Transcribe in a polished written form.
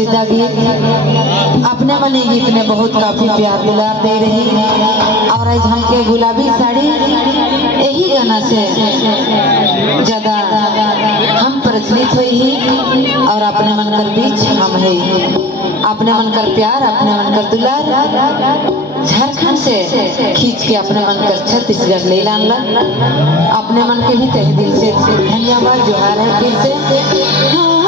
पसंदीदा गीत अपने मने गीत ने बहुत काफी प्यार दुलार दे रही और आज हमके गुलाबी साड़ी यही गाना से ज्यादा हम प्रचलित हुई ही और अपने मन कर बीच हम है अपने मन कर प्यार अपने मन कर दुलार झारखंड से खींच के अपने मन कर छत्तीसगढ़ ले लान अपने मन के भी तहे दिल से धन्यवाद जोहार है फिर से।